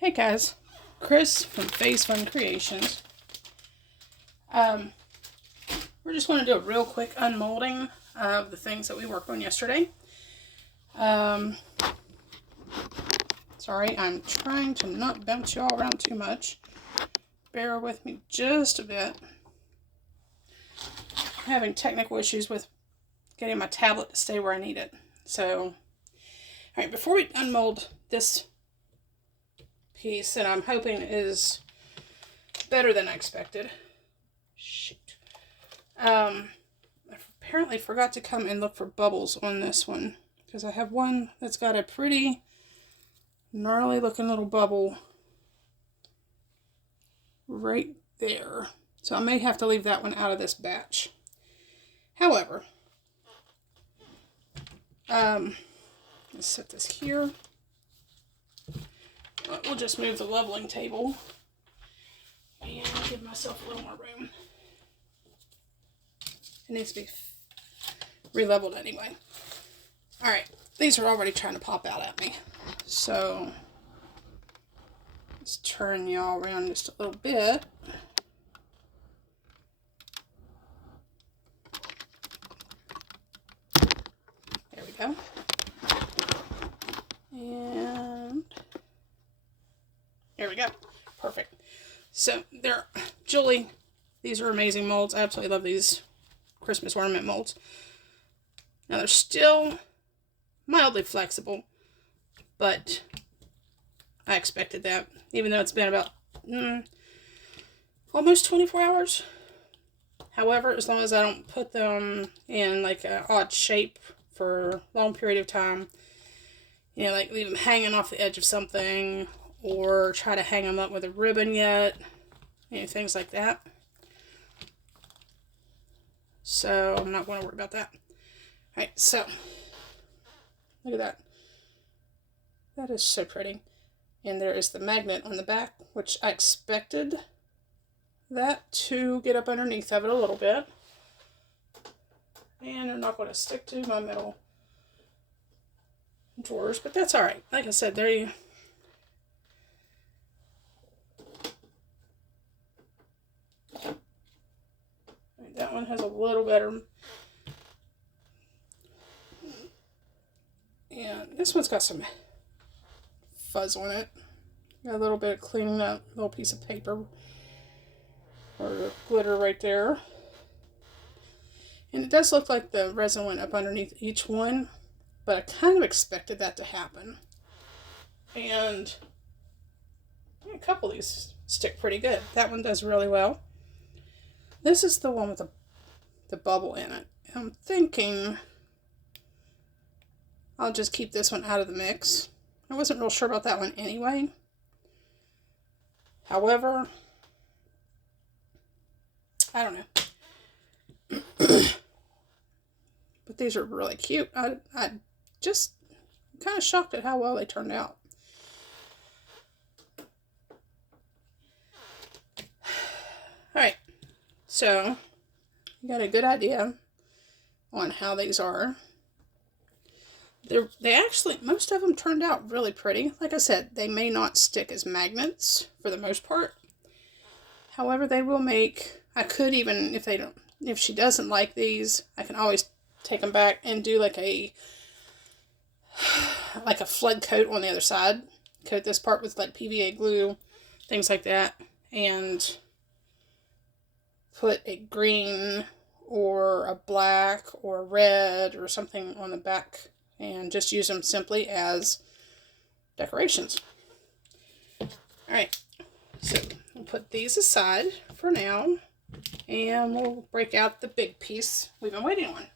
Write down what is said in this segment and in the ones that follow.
Hey guys, Chris from Phase Fun Creations. We're just going to do a real quick unmolding of the things that we worked on yesterday. Sorry, I'm trying to not bounce you all around too much. Bear with me just a bit. I'm having technical issues with getting my tablet to stay where I need it. So, alright, before we unmold this piece that I'm hoping is better than I expected. Shoot. I apparently forgot to come and look for bubbles on this one, because I have one that's got a pretty gnarly looking little bubble right there. So I may have to leave that one out of this batch. However, let's set this here. We'll just move the leveling table and give myself a little more room. It needs to be re-leveled anyway. Alright, these are already trying to pop out at me. So, let's turn y'all around just a little bit. There we go. And there we go. Perfect. So, Julie, these are amazing molds. I absolutely love these Christmas ornament molds. Now they're still mildly flexible, but I expected that, even though it's been about almost 24 hours. However, as long as I don't put them in like an odd shape for a long period of time, you know, like leave them hanging off the edge of something, or try to hang them up with a ribbon yet, you know, things like that. So I'm not going to worry about that. Alright, so look at that. That is so pretty. And there is the magnet on the back, which I expected that to get up underneath of it a little bit. And they're not going to stick to my metal drawers, but that's alright. Like I said, there you. That one has a little better. And this one's got some fuzz on it. Got a little bit of cleaning up, a little piece of paper or glitter right there. And it does look like the resin went up underneath each one, but I kind of expected that to happen. And a couple of these stick pretty good. That one does really well. This is the one with the bubble in it. I'm thinking I'll just keep this one out of the mix. I wasn't real sure about that one anyway. However, I don't know. But these are really cute. I just kind of shocked at how well they turned out. Alright, so you got a good idea on how these are. They actually, most of them turned out really pretty. Like I said, they may not stick as magnets for the most part. However, they will make, I could even, if she doesn't like these, I can always take them back and do like a flood coat on the other side. Coat this part with like PVA glue, things like that. And put a green or a black or a red or something on the back. And just use them simply as decorations. Alright, so we'll put these aside for now. And we'll break out the big piece we've been waiting on.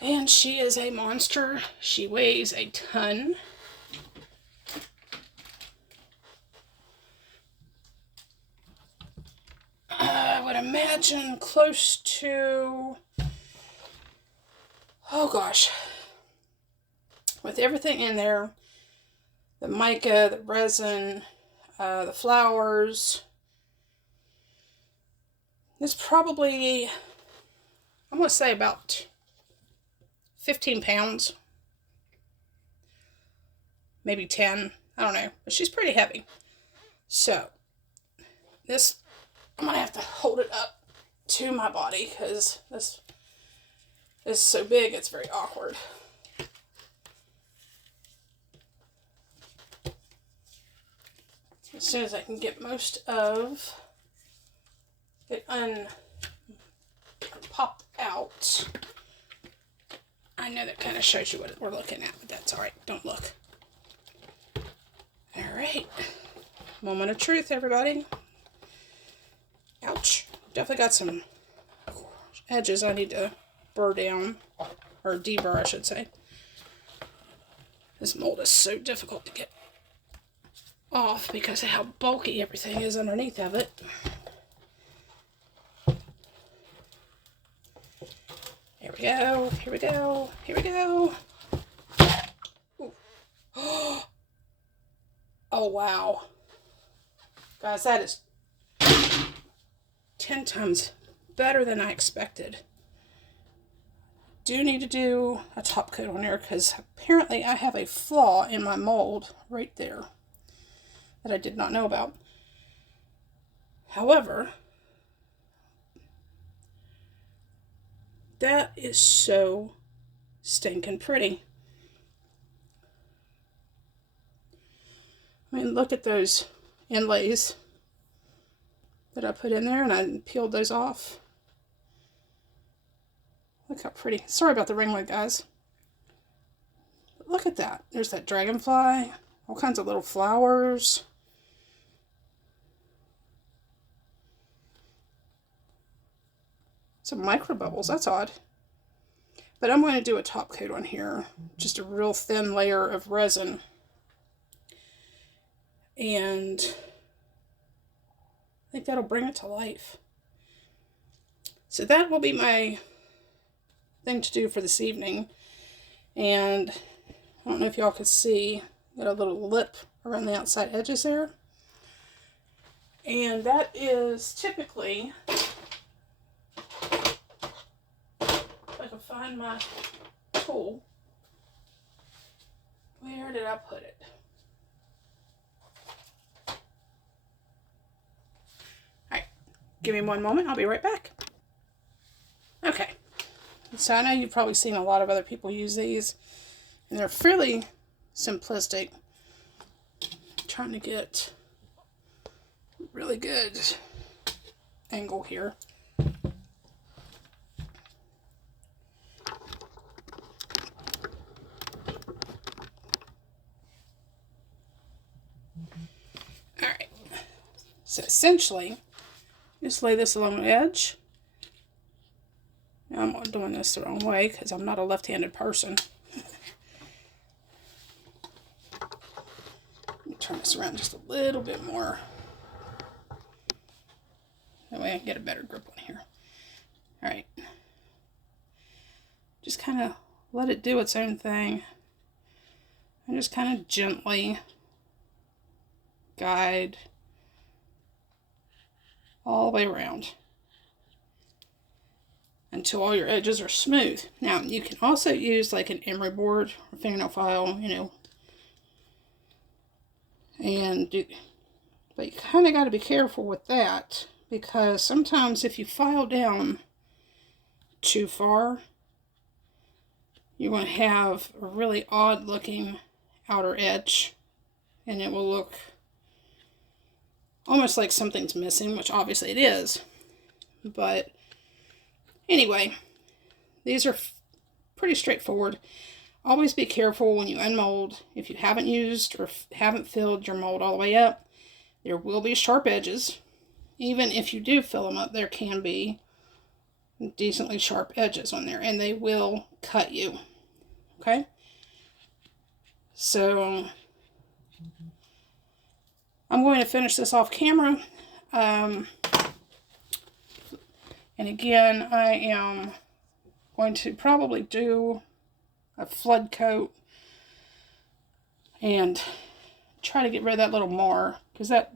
And she is a monster. She weighs a ton. I would imagine close to, oh gosh, with everything in there, the mica, the resin, the flowers, it's probably, I'm going to say about 15 pounds. maybe 10. I don't know, but she's pretty heavy. So this, I'm going to have to hold it up to my body because this is so big it's very awkward. As soon as I can get most of it popped out. I know that kind of shows you what we're looking at, but that's alright. Don't look. Alright. Moment of truth, everybody. Ouch. Definitely got some edges I need to burr down. Or deburr, I should say. This mold is so difficult to get off because of how bulky everything is underneath of it. Here we go, here we go, here we go. Oh, wow. Guys, that is 10 times better than I expected. Do need to do a top coat on there because apparently I have a flaw in my mold right there that I did not know about. However, that is so stinking pretty. I mean, look at those inlays that I put in there, and I peeled those off. Look how pretty. Sorry about the ringlet, guys. But look at that. There's that dragonfly. All kinds of little flowers. Some micro bubbles. That's odd. But I'm going to do a top coat on here. Just a real thin layer of resin. And I think that'll bring it to life. So that will be my thing to do for this evening. And I don't know if y'all can see, got a little lip around the outside edges there. And that is typically, if I can find my tool, where did I put it? Alright, give me one moment, I'll be right back. Okay, so I know you've probably seen a lot of other people use these, and they're fairly simplistic. I'm trying to get a really good angle here. Alright, so essentially, just lay this along the edge. Now I'm doing this the wrong way because I'm not a left-handed person. Let me turn this around just a little bit more. That way I can get a better grip on here. Alright. Just kind of let it do its own thing. And just kind of gently guide all the way around until all your edges are smooth. Now, you can also use like an emery board or fingernail file, you know, but you kind of got to be careful with that because sometimes if you file down too far, you're going to have a really odd looking outer edge and it will look almost like something's missing, which obviously it is. But anyway, these are pretty straightforward. Always be careful when you unmold. If you haven't used or haven't filled your mold all the way up, there will be sharp edges. Even if you do fill them up, there can be decently sharp edges on there, and they will cut you. Okay? So I'm going to finish this off camera. And again, I am going to probably do a flood coat and try to get rid of that little mar, because that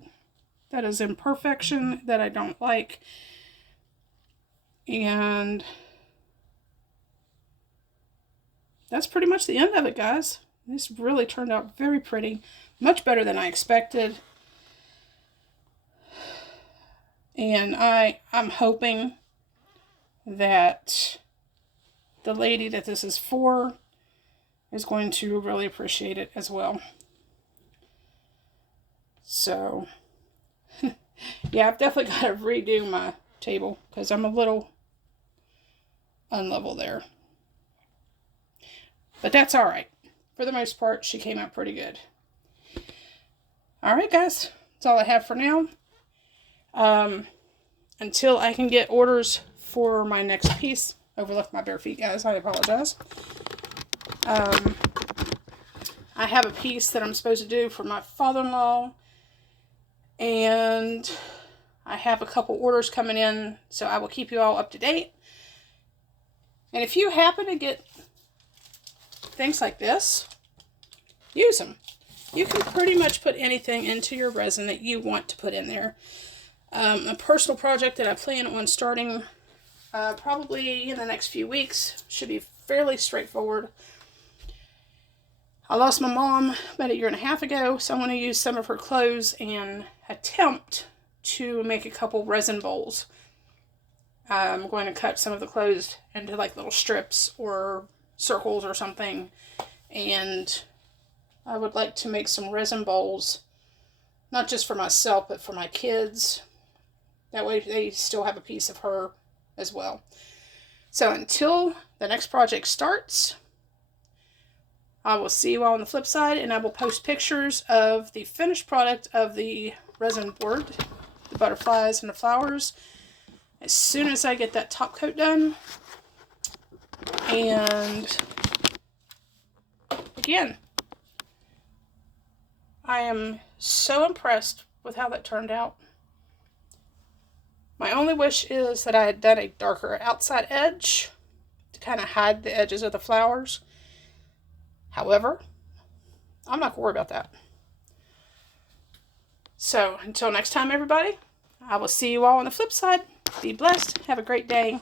is imperfection that I don't like. And that's pretty much the end of it, guys. This really turned out very pretty. Much better than I expected. And I'm hoping that the lady that this is for is going to really appreciate it as well. So, yeah, I've definitely got to redo my table because I'm a little unlevel there. But that's all right. For the most part, she came out pretty good. All right, guys. That's all I have for now. Until I can get orders for my next piece. Overlooked my bare feet, guys. I apologize. I have a piece that I'm supposed to do for my father-in-law. And I have a couple orders coming in. So I will keep you all up to date. And if you happen to get things like this, use them. You can pretty much put anything into your resin that you want to put in there. A personal project that I plan on starting probably in the next few weeks. Should be fairly straightforward. I lost my mom about 1.5 years ago, so I'm going to use some of her clothes and attempt to make a couple resin bowls. I'm going to cut some of the clothes into like little strips or circles or something, and I would like to make some resin bowls, not just for myself, but for my kids. That way they still have a piece of her as well. So until the next project starts, I will see you all on the flip side, and I will post pictures of the finished product of the resin board, the butterflies and the flowers, as soon as I get that top coat done. And again, I am so impressed with how that turned out. My only wish is that I had done a darker outside edge to kind of hide the edges of the flowers. However, I'm not going to worry about that. So, until next time, everybody, I will see you all on the flip side. Be blessed. Have a great day.